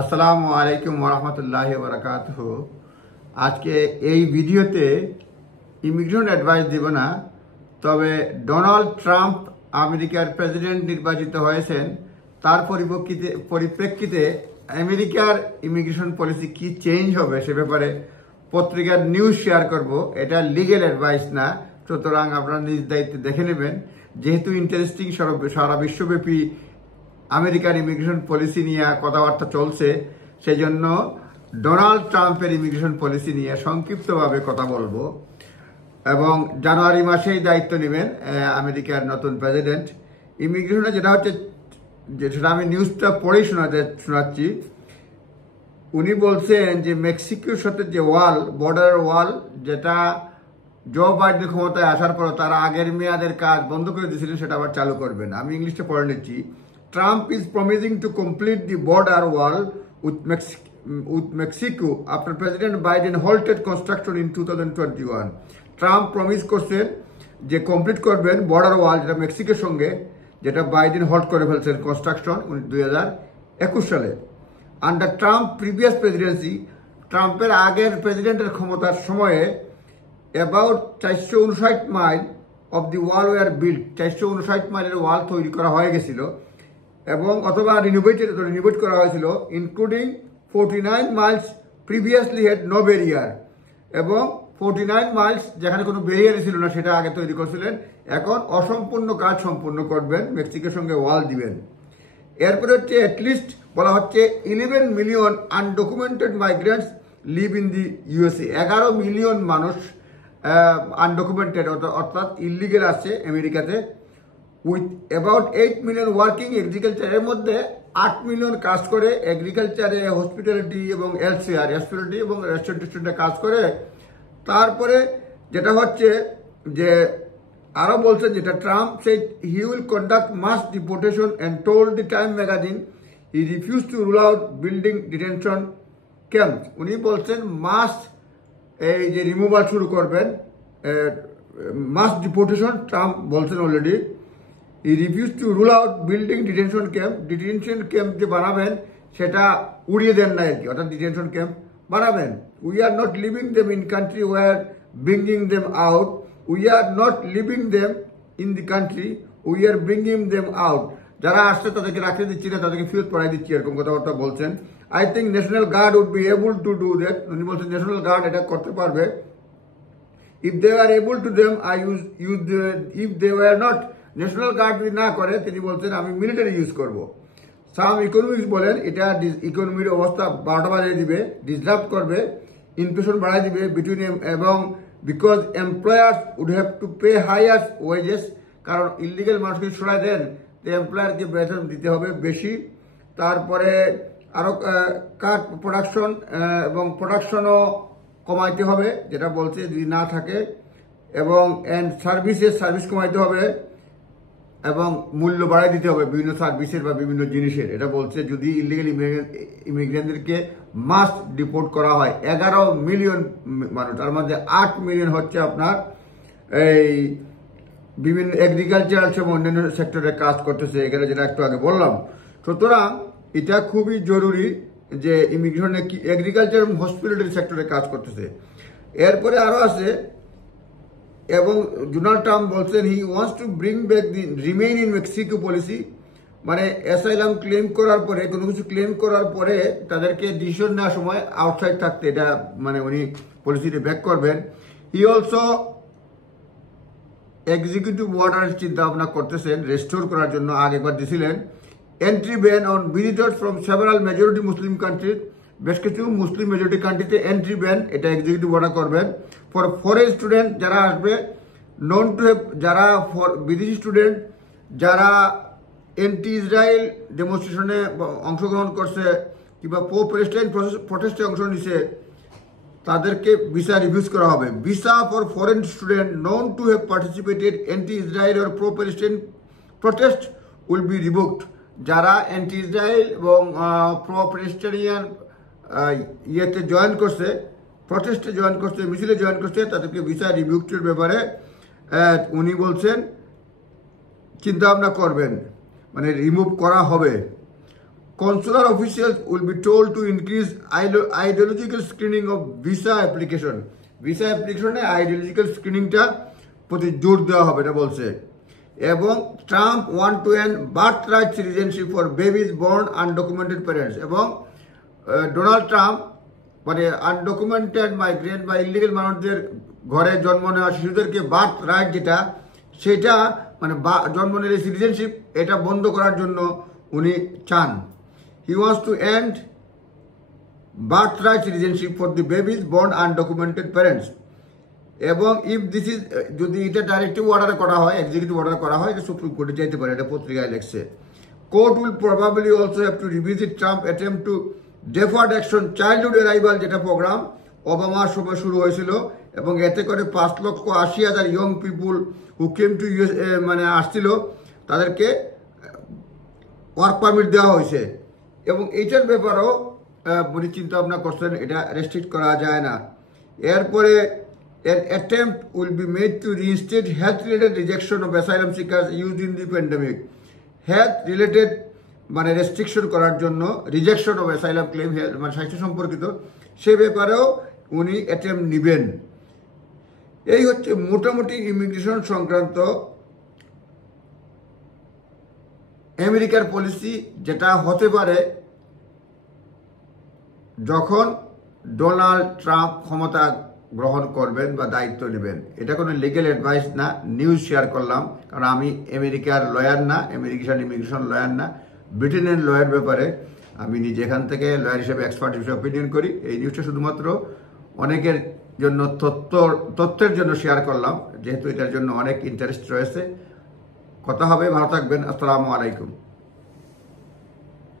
আসসালামু আলাইকুম ওরহমতুল্লাহি ওবরাকাতুহু। আজকে এই ভিডিওতে ইমিগ্রেশন অ্যাডভাইস দিব না, তবে ডোনাল্ড ট্রাম্প আমেরিকার প্রেসিডেন্ট নির্বাচিত হয়েছেন, তার পরিপ্রেক্ষিতে আমেরিকার ইমিগ্রেশন পলিসি কি চেঞ্জ হবে সে ব্যাপারে পত্রিকার নিউজ শেয়ার করব। এটা লিগেল অ্যাডভাইস না, সুতরাং আপনারা নিজ দায়িত্বে দেখে নেবেন। যেহেতু ইন্টারেস্টিং সারা বিশ্বব্যাপী আমেরিকার ইমিগ্রেশন পলিসি নিয়ে কথাবার্তা চলছে, সেই জন্য ডোনাল্ড ট্রাম্পের ইমিগ্রেশন পলিসি নিয়ে সংক্ষিপ্তভাবে কথা বলবো। এবং জানুয়ারি মাসেই দায়িত্ব নেবেন আমেরিকার নতুন প্রেসিডেন্ট। ইমিগ্রেশনে যেটা আমি নিউজটা পড়েই শোনাচ্ছি। উনি বলছেন যে মেক্সিকোর সাথে যে বর্ডার ওয়াল, যেটা জো বাইডেন ক্ষমতায় আসার পর তারা আগের মেয়াদের কাজ বন্ধ করে দিয়েছিলেন, সেটা আবার চালু করবেন। আমি ইংলিশটা পড়ে নিচ্ছি। Trump is promising to complete the border wall with Mexico after President Biden halted construction in 2021. Trump promise করছেন যে কমপ্লিট করবেন বর্ডার ওয়াল, যেটা মেক্সিকোর সঙ্গে, যেটা বাইডেন হল্ট করে ফেলছেন কনস্ট্রাকশন 2021 সালে। আন্ডার ট্রাম্প প্রিভিয়াস প্রেসিডেন্সি, ট্রাম্পের আগের প্রেসিডেন্টের ক্ষমতার সময়ে about 459 mile of the wall were build. 459 মাইলের ওয়াল তৈরি করা হয়ে গেছিল এবং অথবা রিনোভেট করা হয়েছিল, including 49 miles previously had no barrier, এবং 49 মাইলস যেখানে কোনো ব্যারিয়ার ছিল না সেটা আগে তৈরি করছিলেন। এখন অসম্পূর্ণ কাজ সম্পূর্ণ করবেন, মেক্সিকোর সঙ্গে ওয়াল দিবেন। এরপরে হচ্ছে অ্যাটলিস্ট বলা হচ্ছে 11 million undocumented migrants live in the USA. 11 million মানুষ আনডকুমেন্টেড অর্থাৎ ইলিগেল আছে আমেরিকাতে, with about 8 million working agriculture. এর মধ্যে 8 মিলিয়ন কাজ করে এগ্রিকালচারে, হসপিটালিটি এবং হসপিটালিটি এবং রেস্টুরেন্টে কাজ করে। তারপরে যেটা হচ্ছে যে আরো বলছেন, যেটা Trump said he will conduct mass deportation and told the Time magazine he refuse to rule out building detention camp. উনি বলছেন মাস এই যে রিমুভাল শুরু করবেন, মাস ডিপোর্টেশন ট্রাম্প বলছেন already. He refuse to rule out building detention camp. Detention camp যে বানাবেন সেটা উড়িয়ে দেন না আর কি, অর্থাৎ ডিটেনশন ক্যাম্প বানাবেন। We are not living them in country, we are bringing them out. We are not living them in the country, we are bringing them out. যারা আসছে তাদেরকে রাখতে দিচ্ছি না, তাদেরকে ফেরত পড়াই দিচ্ছি, এরকম কথাবার্তা বলছেন। I think National Guard would be able to do that. উনি বলছেন ন্যাশনাল গার্ড এটা করতে পারবে। If they are able to them I use if they were not, National Guard যদি না করে তিনি বলছেন আমি মিলিটারি ইউজ করব। সাম ইকোনমিক্স বলেন এটা ইকোনমির অবস্থা 12টা বাজিয়ে দিবে, ডিসরাপ্ট করবে, ইনফ্লেশন বাড়াই দিবে বিটুইন এবং because employers would have to pay higher wages. কারণ ইলিগেল মানুষকে সরাই দেন, তো এমপ্লয়ারকে বেতন দিতে হবে বেশি। তারপরে আরো কাঠ প্রোডাকশন এবং প্রোডাকশনও কমাইতে হবে, যেটা বলছে যদি না থাকে, এবং সার্ভিস কমাইতে হবে এবং মূল্য বাড়াই দিতে হবে বিভিন্ন সার্ভিসের বা বিভিন্ন জিনিসের। এটা বলছে যদি ইলিগেল ইমিগ্রেন্টদেরকে মাস্ট ডিপোর্ট করা হয়। 11 মিলিয়ন মানুষ, তার মধ্যে 8 মিলিয়ন হচ্ছে আপনার এই বিভিন্ন এগ্রিকালচার এবং অন্যান্য সেক্টরে কাজ করতেছে, এখানে যেটা একটু আগে বললাম। সুতরাং এটা খুবই জরুরি যে ইমিগ্রেশনে কি এগ্রিকালচার এবং হসপিটালিটি সেক্টরে কাজ করতেছে। এরপরে আরো আছে, এবং ডোনাল্ড ট্রাম্প বলছেন হি wants to bring back the remain in Mexico policy. মানে অ্যাসাইলাম ক্লেম করার পরে, কোনো কিছু ক্লেম করার পরে তাদেরকে ডিসিশন নেওয়ার সময় আউটসাইড থাকতে, এটা মানে উনি পলিসিটি ব্যাক করবেন। হি অলসো এক্সিকিউটিভ অর্ডার চিন্তা ভাবনা করতেছেন রেস্টোর করার জন্য, আগেবার দিয়েছিলেন। Entry ban on visitors from several majority Muslim country, বেশ কিছু মুসলিম মেজরিটি কান্ট্রিতে এন্ট্রি ব্যান, এটা এক্সিকিউটিভ অর্ডার করবেন। ফর ফরেন স্টুডেন্ট যারা আসবে, নন টু হ্যাভ, যারা বিদেশি স্টুডেন্ট যারা এন্টি ইসরায়েল ডেমনস্ট্রেশনে অংশগ্রহণ করছে কিংবা প্রো প্যালেস্টাইন প্রটেস্টে অংশ নিছে, তাদেরকে ভিসা রিফিউজ করা হবে। Visa for foreign student known to have participated anti Israel or pro Palestine protest will be revoked. যারা অ্যান্টি ইসরায়েল এবং প্রো প্যালেস্টাইনিয়ান ইয়েতে জয়েন করছে, প্রটেস্টে জয়েন করছে, মিছিলে জয়েন করছে, তাদেরকে ভিসা রিভিউক্টের ব্যাপারে উনি বলছেন চিন্তা ভাবনা করবেন, মানে রিমুভ করা হবে। consular officials will be told to increase ideological screening of visa application. Visa application A ideological screeningটা প্রতি জোর দেওয়া হবে এটা বলছে। এবং Trump want to end birthright citizenship for babies born undocumented parents, এবং ডোনাল্ড ট্রাম্প মানে আনডকুমেন্টেড মাইগ্রেন্ট বা ইলিগেল মানুষদের ঘরে জন্ম নেওয়া শিশুদেরকে বার্থ রাইট যেটা সেটা মানে জন্ম নিলে সিটিজেনশিপ এটা বন্ধ করার জন্য উনি চান। He wants to end birth right citizenship for the babies born undocumented parents. এবং ইফ দিস ইজ যদি এটা ডাইরেক্টিভ অর্ডার করা হয়, এক্সিকিউটিভ অর্ডার করা হয়, এটা সুপ্রিম কোর্টে যেতে পারে, এটা পত্রিকায় লেখছে। Court will probably also have to revisit Trump attempt two deferred action childhood arrival, যেটা প্রোগ্রাম ওবামার সময় শুরু হয়েছিল, এবং এতে করে 5,80,000 young people who came to US মানে আসছিল তাদেরকে ওয়ার্ক পারমিট দেওয়া হয়েছে। এবং এইটার ব্যাপারেও উনি চিন্তা ভাবনা করছেন, এটা রেস্ট্রিক্ট করা যায় না। এরপরে an attempt will be made to reinstate health-related rejection of asylum seekers used in the pandemic. Health-related মানে রেস্ট্রিকশন করার জন্য রিজেকশন অফ অ্যাসাইলাম ক্লেম মানে স্বাস্থ্য সম্পর্কিত সে ব্যাপারেও উনি অ্যাটেম্প নেবেন। এই হচ্ছে মোটামুটি ইমিগ্রেশন সংক্রান্ত আমেরিকার পলিসি, যেটা হতে পারে যখন ডোনাল্ড ট্রাম্প ক্ষমতা গ্রহণ করবেন বা দায়িত্ব নেবেন। এটা কোনো লিগ্যাল অ্যাডভাইস না, নিউজ শেয়ার করলাম, কারণ আমি আমেরিকার লয়ার না, ইমিগ্রেশন লয়ার না, ব্রিটেনের লয়ের ব্যাপারে আমি নিজে এখান থেকে লয়ার হিসেবে এক্সপার্ট হিসেবে অপিনিয়ন করি। এই নিউজটা শুধুমাত্র অনেকের জন্য তথ্যের জন্য শেয়ার করলাম, যেহেতু এটার জন্য অনেক ইন্টারেস্ট রয়েছে। কথা হবে, ভালো থাকবেন, আসসালামু আলাইকুম।